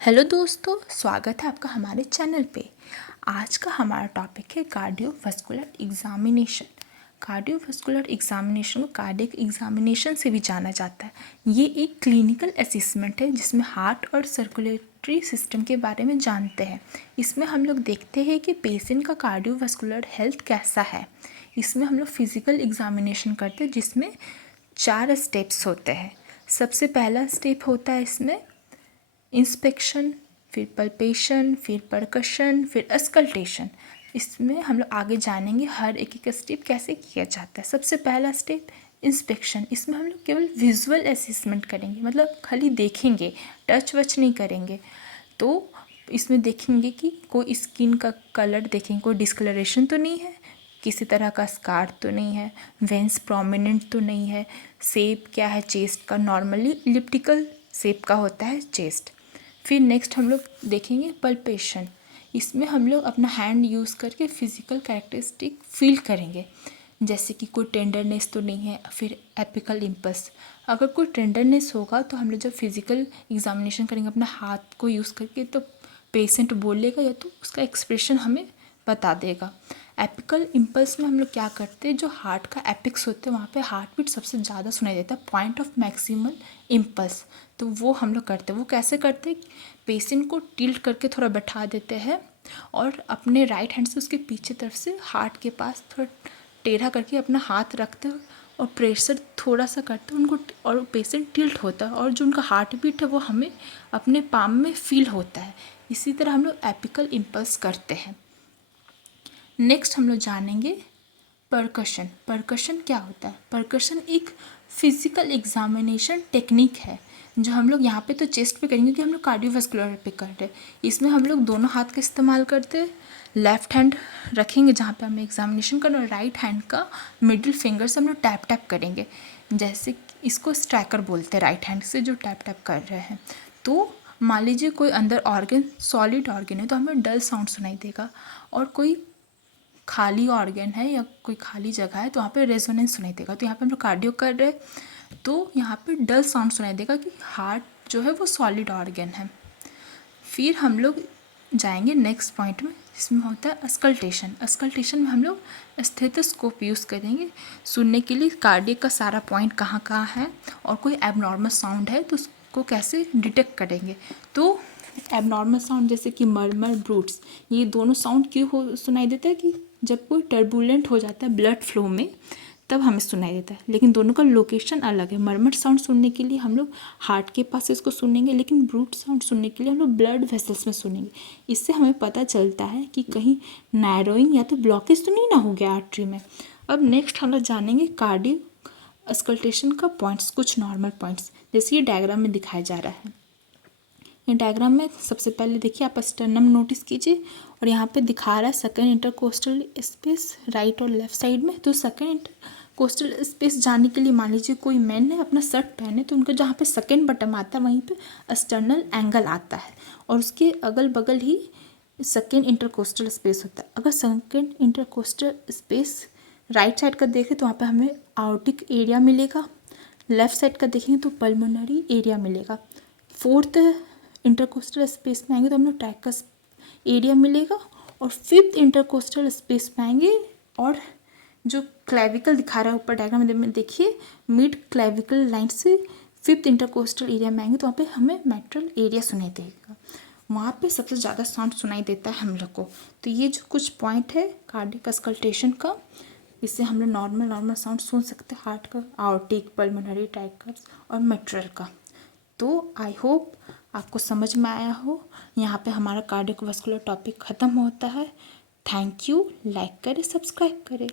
Hello दोस्तों, स्वागत है आपका हमारे चैनल पे। आज का हमारा टॉपिक है कार्डियोवास्कुलर एग्जामिनेशन। कार्डियोवास्कुलर एग्जामिनेशन को कार्डियक एग्जामिनेशन से भी जाना जाता है। ये एक क्लिनिकल असेसमेंट है जिसमें हार्ट और सर्कुलेटरी सिस्टम के बारे में जानते हैं। इसमें हम लोग देखते हैं कि पेशेंट का कार्डियोवास्कुलर हेल्थ कैसा है। इसमें हम लोग फिजिकल एग्जामिनेशन करते हैं जिसमें 4 स्टेप्स होते हैं। सबसे पहला स्टेप होता है इसमें इंस्पेक्शन, फिर पल्पेशन, फिर परकशन, फिर अस्कल्टेशन। इसमें हम लोग आगे जानेंगे हर एक एक स्टेप कैसे किया जाता है। सबसे पहला स्टेप इंस्पेक्शन। इसमें हम लोग केवल विजुअल असेसमेंट करेंगे, मतलब खाली देखेंगे, टच वच नहीं करेंगे। तो इसमें देखेंगे कि कोई स्किन का कलर देखेंगे, कोई डिस्कलरेशन तो नहीं है, किसी तरह का स्कार तो नहीं है, वेंस प्रोमिनेंट तो नहीं है, शेप क्या है चेस्ट का, नॉर्मली इलिप्टिकल शेप का होता है चेस्ट। फिर नेक्स्ट हम लोग देखेंगे पल्पेशन। इसमें हम लोग अपना हैंड यूज़ करके फिजिकल कैरेक्टरिस्टिक फील करेंगे, जैसे कि कोई टेंडरनेस तो नहीं है। फिर एपिकल इम्पल्स, अगर कोई टेंडरनेस होगा तो हम लोग जब फिजिकल एग्जामिनेशन करेंगे अपना हाथ को यूज़ करके तो पेशेंट बोलेगा या तो उसका एक्सप्रेशन हमें बता देगा। एपिकल इम्पल्स में हम लोग क्या करते हैं, जो हार्ट का एपिक्स होते हैं वहाँ पे हार्ट बीट सबसे ज़्यादा सुनाई देता है, पॉइंट ऑफ मैक्सिमल इम्पल्स। तो वो हम लोग करते हैं। वो कैसे करते हैं, पेशेंट को टिल्ट करके थोड़ा बैठा देते हैं और अपने राइट हैंड से उसके पीछे तरफ से हार्ट के पास थोड़ा टेढ़ा करके अपना हाथ रखते हैं और प्रेशर थोड़ा सा करते हैं उनको, और पेशेंट टिल्ट होता है और जो उनका हार्ट बीट है वो हमें अपने पाम में फील होता है। इसी तरह हम लोग एपिकल इम्पल्स करते हैं। नेक्स्ट हम लोग जानेंगे परकशन। परकशन क्या होता है? परकशन एक फिजिकल एग्जामिनेशन टेक्निक है जो हम लोग यहाँ पे तो चेस्ट पे करेंगे कि हम लोग कार्डियोवास्कुलर पे कर रहे हैं। इसमें हम लोग दोनों हाथ का इस्तेमाल करते हैं। लेफ्ट हैंड रखेंगे जहाँ पे हमें एग्जामिनेशन करना, और राइट हैंड का मिडिल फिंगर से हम लोग टैप टैप करेंगे, जैसे इसको स्ट्रैकर बोलते हैं, राइट हैंड से जो टैप टैप कर रहे हैं। तो मान लीजिए कोई अंदर ऑर्गन सॉलिड ऑर्गन है तो हमें डल साउंड सुनाई देगा, और कोई खाली ऑर्गन है या कोई खाली जगह है तो वहाँ पे रेजोनेंस सुनाई देगा। तो यहाँ पे हम लोग कार्डियो कर रहे हैं तो यहाँ पे डल साउंड सुनाई देगा कि हार्ट जो है वो सॉलिड ऑर्गन है। फिर हम लोग जाएंगे नेक्स्ट पॉइंट में, जिसमें होता है अस्कल्टेशन। अस्कल्टेशन में हम लोग स्टेथोस्कोप यूज़ करेंगे सुनने के लिए कार्डियक का सारा पॉइंट कहाँ कहाँ है, और कोई एबनॉर्मल साउंड है तो उसको कैसे डिटेक्ट करेंगे। तो एबनॉर्मल साउंड जैसे कि मरमर, ब्रूट्स, ये दोनों साउंड क्यों हो सुनाई देता है कि जब कोई टर्बुलेंट हो जाता है ब्लड फ्लो में तब हमें सुनाई देता है, लेकिन दोनों का लोकेशन अलग है। मरमर साउंड सुनने के लिए हम लोग हार्ट के पास इसको सुनेंगे, लेकिन ब्रूट साउंड सुनने के लिए हम लोग ब्लड वेसल्स में सुनेंगे। इससे हमें पता चलता है कि कहीं नैरोइंग या तो ब्लॉकेज तो नहीं ना हो गया आर्टरी में। अब नेक्स्ट हम लोग जानेंगे कार्डियक अस्कल्टेशन का पॉइंट्स, कुछ नॉर्मल पॉइंट्स जैसे ये डायग्राम में दिखाया जा रहा है। ये डायग्राम में सबसे पहले देखिए आप स्टर्नम नोटिस कीजिए, और यहाँ पे दिखा रहा है सेकंड इंटरकोस्टल स्पेस राइट और लेफ्ट साइड में। तो सेकंड इंटरकोस्टल स्पेस जाने के लिए मान लीजिए कोई मैन है अपना शर्ट पहने तो उनका जहाँ पे सेकंड बटन आता है वहीं पे स्टर्नल एंगल आता है, और उसके अगल बगल ही सेकेंड इंटरकोस्टल स्पेस होता है। अगर second intercostal space right side का देखें तो वहाँ पे हमें आउटिक एरिया मिलेगा, लेफ्ट साइड का देखेंगे तो पल्मोनरी एरिया मिलेगा। फोर्थ इंटरकोस्टल स्पेस में आएंगे तो हम लोग ट्रैकस एरिया मिलेगा, और फिफ्थ इंटरकोस्टल स्पेस में आएंगे और जो क्लेविकल दिखा रहा है ऊपर डायग्राम में देखिए, मिड क्लेविकल लाइन से फिफ्थ इंटरकोस्टल एरिया में आएंगे तो वहाँ पे हमें मेट्रल एरिया सुनाई देगा। वहाँ पे सबसे ज़्यादा साउंड सुनाई देता है हम लोग को। तो ये जो कुछ पॉइंट है कार्डियक अस्कल्टेशन का, इससे हम लोग नॉर्मल साउंड सुन सकते हैं हार्ट का, आर्टिक, पल्मोनरी, ट्रैकस और मेट्रल का। तो आई होप आपको समझ में आया हो। यहाँ पे हमारा कार्डियोवास्कुलर टॉपिक ख़त्म होता है। Thank you. लाइक करें, सब्सक्राइब करें।